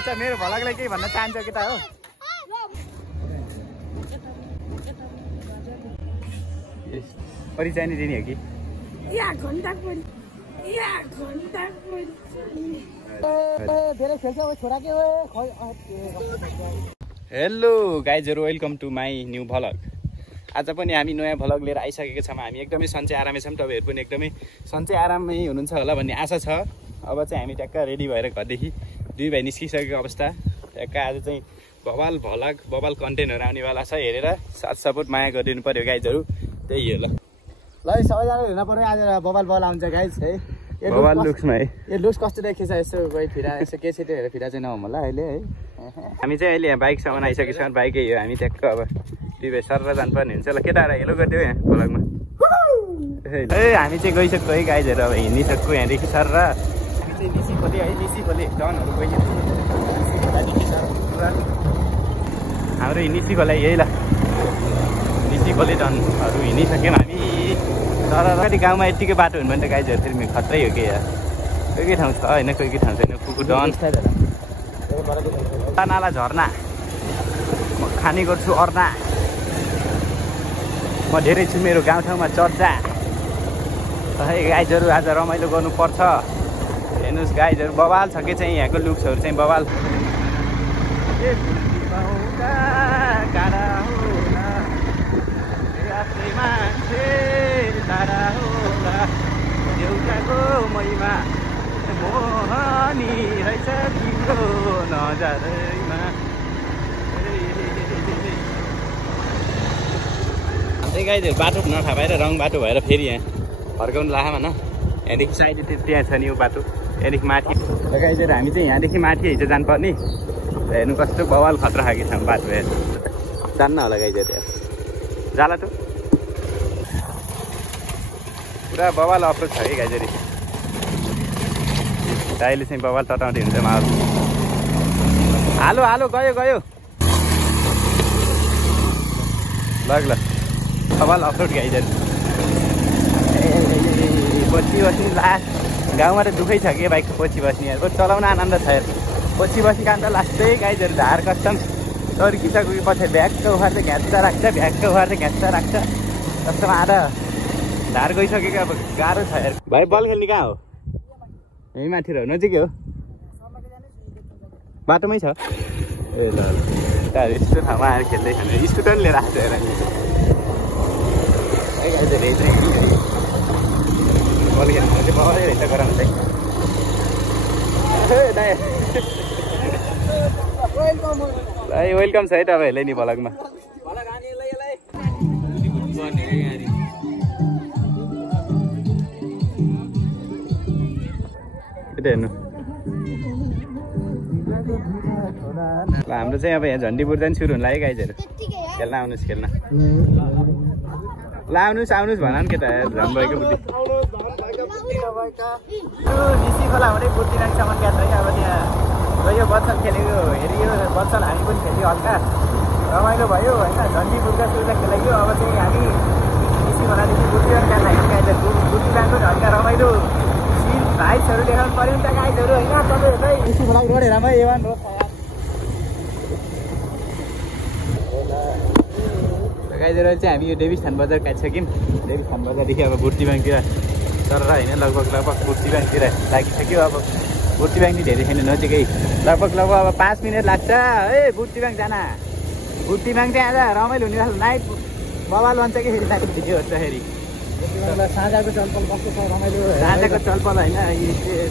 अच्छा मेरो भलगलाई केही भन्न चाहन्छ केटा हो परिचय नि दिने हो कि हेलो गाइजहरु welcome to my new vlog आज पनि हामी नयाँ भलग लिएर आइसकेका छौँ हामी एकदमै सन्चै आरामै छौँ तपाईहरु पनि एकदमै सन्चै आरामै हुनुहुन्छ होला भन्ने आशा छ अब चाहिँ हामी ट्याक्क रेडी भएर घरदेखि दुई भाइ निस्किसकेको अवस्था ट्याक्क आज चाहिँ बवाल भलग बवाल कन्टेन्टहरु आउनेवाला छ हेरेर साथ सपोर्ट माया गरिदिनु पर्यो गाइजहरु त्यही हो ल सबैजना हेर्न पर्यो आज बवाल बवाल आउँछ गाइज है बवाल लुक्समा है यो लुक्स कस्तो देखिन्छ यसो गइ फिरा यसो के छ त्यो हेरेर फिरा चाहिँ नहुँ होला अहिले है हामी चाहिँ अहिले यहाँ बाइकसम्म आइसकेको छौँ बाइकै हो हामी ट्याक्क अब दुई भाइ सर जानुपर्ने हुन्छ ल केटाहरु हेलो गरिदियो यहाँ भलगमा ए हामी चाहिँ गइसक्यो है गाइजहरु अब हिँडिसक्यो यहाँदेखि सर र हामी चाहिँ निसी खोले है निसी खोले डनहरु गइसक्यो हाम्रो निसी खोला यही ल निसी खोले डनहरु हिँडिसक्यौँ हामी तर कति गाउँमा यतिकै बाटो हुनु भने त गाइजहरु फेरि खत्रै हो कि यार कोही कोही ठाउँ छ होइन कोही कोही ठाउँ छैन कुकुर डन नाला झर्ना म खाने गर्छु अर्ना म धेरै छु मेरो गाउँठाउँमा चर्चा है गाइजहरु आज रमाइलो गर्नुपर्छ हेर्नुहोस् गाइजहरु बवाल छ के चाहिँ यहाँको लुक्सहरू चाहिँ बवाल देउताको महिमा मोहनी रहेछ तिम्रो नजरैमा त्यही गाइजहरु बाटो नथा भएर रङ बाटो भएर फेरि यहाँ फर्काउनु लामा न यहाँदेखि साइड त्यहाँ छ नि यो बाटो यहाँदेखि माथि गाइजहरु हामी चाहिँ यहाँदेखि माथि हिजो जानुपर्ने हेर्नु कस्तो बवाल खतरा खाएको छ बाटो हेर्नु जान्न होला गाइजहरु जाला त पुरा बवाल अप्रोच छ कि गाइजहरु दाइले चाहिँ बवाल तटाउँदै हुन्छ माल हालो हालो गयो गयो लग ल बवाल अप्रोच गाइजहरु पछि बस्ने लास्ट गाउँमा त दुःखै छ कि बाइकको पछि बस्ने चलाउन आनन्द छ यार पछि बसी कान्छ लास्टै गाइजहरु धार कस्टम तर्किसक्यो कि पछि भ्याक्क उखाएर चाहिँ घ्याच्दा राख्छ भ्याक्क उखाएर चाहिँ घ्याच्दा राख्छ कस्तोमा आधा धार गइसकेको अब गाह्रो छ यार भाइ बल खेल्ने कहाँ हो यही माथि र नजिकै हो बाटोमै छ ए ल यस्तो ठाउँमा आएर खेल्दै खाने स्कुटर लिएर आएको छ हेर बल खेल्नु चाहिँ बलै रहेछ गराउनु चाहिँ वेलकम छ है तपाईँहरूलाई नि भलगमा हेर्नु ल हाम्रो चाहिँ अब यहाँ झन्डीपुर चाहिँ सुरु हुनु लाग्यो गाइजहरु खेल्न आउनुहोस् खेल्न ल आउनुहोस् आउनुहोस् भन नि केटा झन् भएको बुद्धि निसी खोला हुँदै बुद्धिनाथसम्म क्याच है अब त्यहाँ गयो बच्चल खेलेको हेरियो बच्चल हामी पनि खेल्यो हल्का रमाइलो भयो होइन झन्डीपुरका सुरुमा खेलाइयो अब चाहिँ हामी निसी खोलादेखि बुद्धिनाथ क्याच लाग्यो गाइजहरु बुद्धिनाथको हल्का रमाइलो भाइसहरू देखाउनु पर्यो नि त गाइजहरु होइन तपाईँहरूलाई निसी खोला रोड हेरामै एवान रोड गाइजहरु चाहिँ हामी यो देवीस्थान बजार काटिसक्यौँ देवीस्थान बजारदेखि अब बुर्तिबाङतिर तर होइन लगभग बुर्तिबाङतिर लागिसक्यो अब बुर्तिबाङ नि धेरै छैन नजिकै लगभग अब 5 मिनट लाग्छ है बुर्तिबाङ जान बुर्तिबाङ चाहिँ आज रमाइलो हुने नाइट बवाल भन्छ कि फेरि नाइट भिडियो हेर्दाखेरि साँझाको चलपल कस्तो छ रमाइलो साँझाको चलपल होइन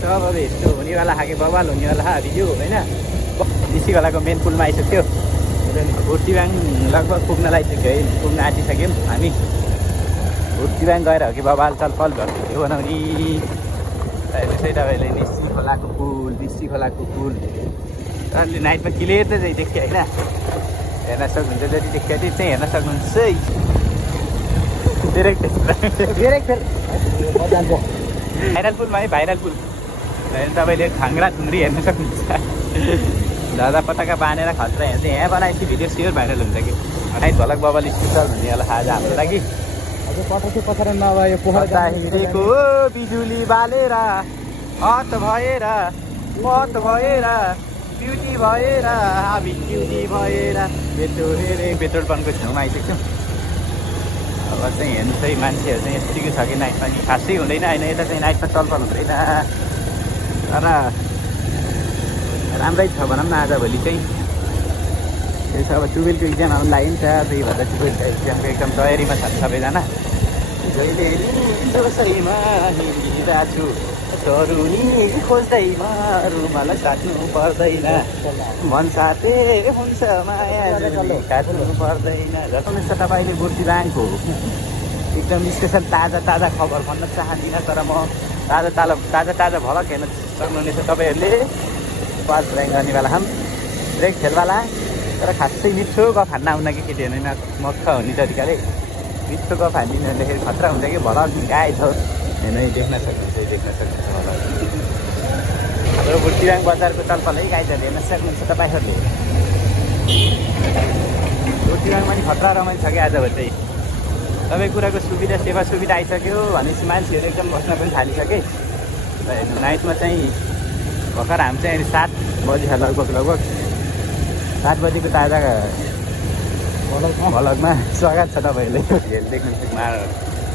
सब अब यस्तो हुनेवाला खाके बवाल हुनेवाला भिडियो होइन निसी खोलाको मेन पुलमा आइसक्यो बुर्तिबाङ लगभग पुग्न लागिसक्यो है पुग्न आँटिसक्यौँ हामी बुर्तिबाङ गएर हो कि बवाल चलपल भिडियो बनाउने त्यसै तपाईँले निसी खोलाको पुल अहिले नाइटमा क्लियर त चाहिँ देख्यो होइन हेर्न सक्नुहुन्छ जति देख्यो त्यति चाहिँ हेर्न सक्नुहुन्छ भाइरल पुलमा है भाइरल पुल तपाईँले खाङ्रा थुन्द्री हेर्न सक्नुहुन्छ दादा पताका बाँधेर खतरा हेर्छ यहाँ बनाएपछि भिडियो स्योर भाइरल हुन्छ कि नाइट भलक बवाल स्पेसल भन्ने होला आज हाम्रो लागि पथर नभयो पोखरको बिजुली बालेर हत भएर ब्युटी भएर हामी ब्युटी भएर पेट्रोल पम्पको छेउमा आइसक्छौँ। अब चाहिँ हेर्नु चाहिँ मान्छेहरू चाहिँ यतिकै छ कि नाइटमा नि खासै हुँदैन होइन। यता चाहिँ नाइटमा चलपल हुँदैन तर राम्रै छ भनौँ न। आजभोलि चाहिँ त्यही छ। अब टुवेल्भको इक्जाम आउनु लागिन्छ, त्यही भएर टुवेल्भको इक्जामको एकदम तयारीमा छ सबैजना। जहिले जोसैमा हिँडिरहेको छु तरुनी खोज्दैमा रुमालाई साट्नु पर्दैन मनसाथे हुन्छ माया काट्नु पर्दैन। जस्तो छ तपाईँले बुर्तिवाङको एकदम स्पेसल ताजा खबर भन्न चाहदिनँ तर म ताजा भलक हेर्न सक्नुहुनेछ तपाईँहरूले। पास ऱ्याङ्क गर्नेवाला हम ब्रेक खेलवाला तर खासै मिठो गफ हान्न आउन कि केटी हेर्दैन मक्ख हुने तरिकाले मिठो गफ हानिदिनेदाखेरि खतरा हुन्छ कि भलक गाई छ हेर्न देख्न सक्नुहुन्छ होला। हाम्रो बुर्तिवाङ बजारको चलपलै गाइडहरू हेर्न सक्नुहुन्छ तपाईँहरूले। बुर्तिवाङमा पनि खतरा रमाइलो छ कि आजभोलि चाहिँ सबै कुराको सुविधा आइसक्यो भनेपछि मान्छेहरू एकदम बस्न पनि थालिसके। नाइटमा चाहिँ भर्खर हामी चाहिँ 7 बजी लगभग 7 बजीको ताजा भलकमा स्वागत छ तपाईँहरूले। देख्नु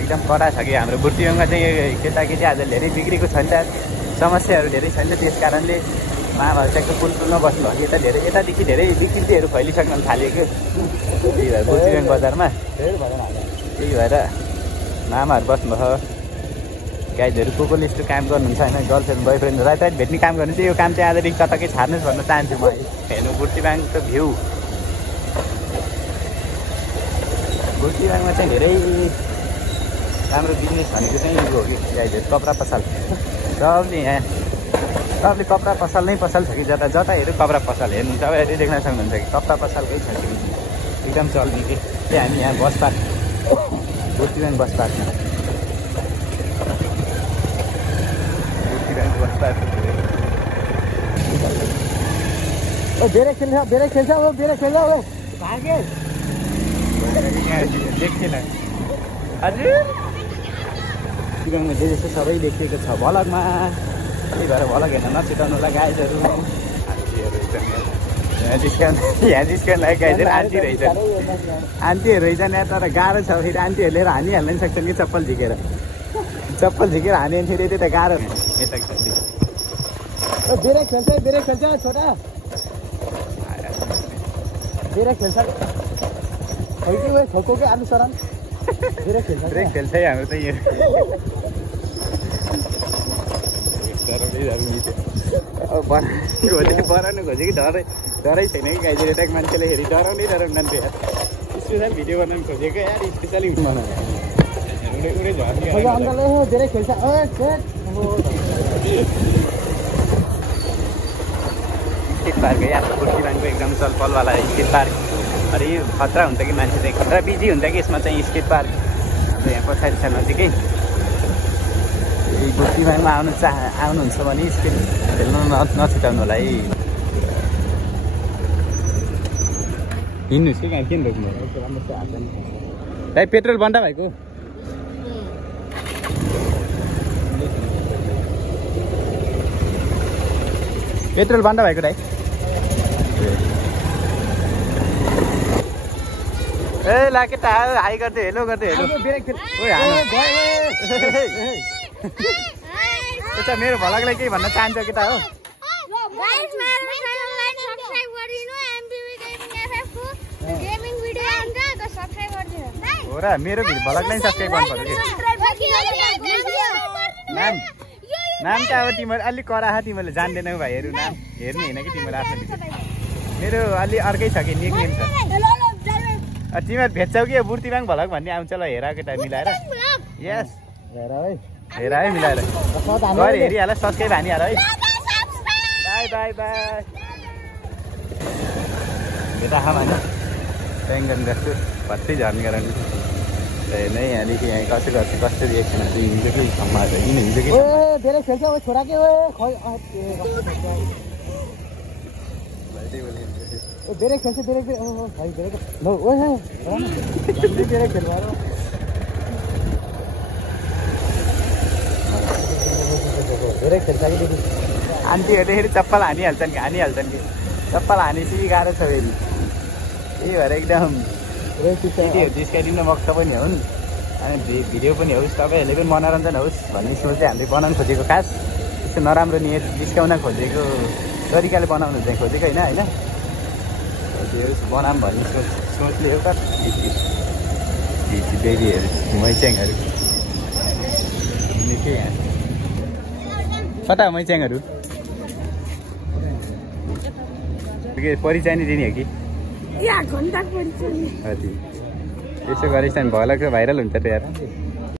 एकदम कडा छ कि हाम्रो बुर्तिवाङमा चाहिँ केटाकेटी आज धेरै बिग्रेको छ नि त, समस्याहरू धेरै छैन। त्यस कारणले मामाहरू चाहिँ पुलमा बस्नु भयो कि यतादेखि धेरै विकृतिहरू फैलिसक्न थालेको त्यही भएर बुर्तिवाङ बजारमा। त्यही भएर मामाहरू बस्नुभयो। गाइडहरू को यस्तो काम गर्नुहुन्छ होइन, गर्लफ्रेन्ड बोयफ्रेन्ड रात भेट्ने काम गर्नु चाहिँ यो काम चाहिँ आजदेखि कतकै छाड्नुहोस् भन्न चाहन्छु म। हेर्नु बुर्तिवाङको भ्यू। बुर्तिवाङमा चाहिँ धेरै राम्रो बिजनेस भनेको चाहिँ यो हो कि गाइडहरू कपडा पसल। सबले कपडा पसल नै पसल छ कि जता हेऱ्यो कपडा पसल। हेर्नु तपाईँहरूले देख्न सक्नुहुन्छ कि कपडा पसलकै छ कि एकदम चल्ने कि। त्यही हामी यहाँ बस पार्क बुर्तिवाङ बस पार्कमा बेरे खेल्छ भागे देखिएन हजुर। बुर्तिवाङमा जे जस्तो सबै देखिएको छ भलकमा। त्यही भएर भलक हेर्न नछुटाउनु होला गाइजहरू। यहाँ जिस्काउनु लागि गाइजहरू आन्टी रहेछन् यहाँ तर गाह्रो छ। फेरि आन्टीहरूले लिएर हानिहाल्न नि सक्छन् कि चप्पल झिकेर हाने फेरि त्यता गाह्रो यता बेरे खेल्छ छोटा बेरे खेल्छ खोको के अनुसरण बेरे खेल्छ है हाम्रो चाहिँ बनाउनु खोज्यो कि डरै छैन कि गाइजहरू। यता मान्छेले हेरि डराउने मान्छे स्पेसल भिडियो बनाउनु खोजेको यार स्पेसली बेरे खेल्छ स्केट पार्क है आफ्नो बुर्तिवाङको एकदम चलपलवाला स्केट पार्क। अरे यो खतरा हुन्छ कि मान्छे चाहिँ खतरा बिजी हुन्छ कि यसमा चाहिँ स्केट पार्क हाम्रो यहाँ पछाडि छ नजिकै। बुर्तिवाङमा आउनुहुन्छ भने स्केट खेल्नु नछुटाउनु होला है। हिँड्नुहोस् कि कहाँ किन रोक्नु दाइ पेट्रोल बन्द भएको पेट्रोल बन्द भएको दाइ। ए ला केटा हाई गर्दै हेलो त्यता मेरो भलकलाई केही भन्न चाहन्छ केटा हो। हो र मेरो भलकलाई सब्सक्राइब गर्नु पर्यो कि नाम त अब तिमीहरू अलिक कडा तिमीहरूले जान्दैनौ भाइहरू नाम हेर्ने होइन कि तिमीहरू आफ्नो मेरो अलि अर्कै छ कि निक नेम छ। तिमीहरू भेट्छौ कि बुर्तिवाङ भलक भन्ने आउँछ ल हेर केटा मिलाएर। यस हेर है मिलाएर गएर हेरिहाल सब्सक्राइब हानिहाल है। बाई भेटा खाम होइन ट्याङ्गन गर्छु भत्तै झर्ने गराउनु हेर्ने यहाँदेखि यहाँ कस्तो रिएक्सन हिँड्छ कि हिँड्छ कि धेरै खेल्छ छोरा के धेरै खेल्छ धेरै खेल्छ कि आन्टीहरूले फेरि चप्पल हानिहाल्छन् कि चप्पल हानेपछि गाह्रो छ फेरि त्यही भएर एकदम केटीहरू जिस्काइदिनु मक्छ पनि हुन् अनि भिडियो पनि होस् तपाईँहरूले पनि मनोरञ्जन होस् भन्ने सोच चाहिँ हामीले बनाउनु खोजेको खास त्यस्तो नराम्रो नियत जिस्काउन खोजेको तरिकाले बनाउनु चाहिँ खोजेको होइन बनाऊँ भन्ने सोचले हो त बेबीहरू मैच्याङहरू निकै यहाँ कता हो मैच्याङहरू के परिचय नै दिने हो कि हजुर यसो गरेपछि भलक भाइरल हुन्छ त यार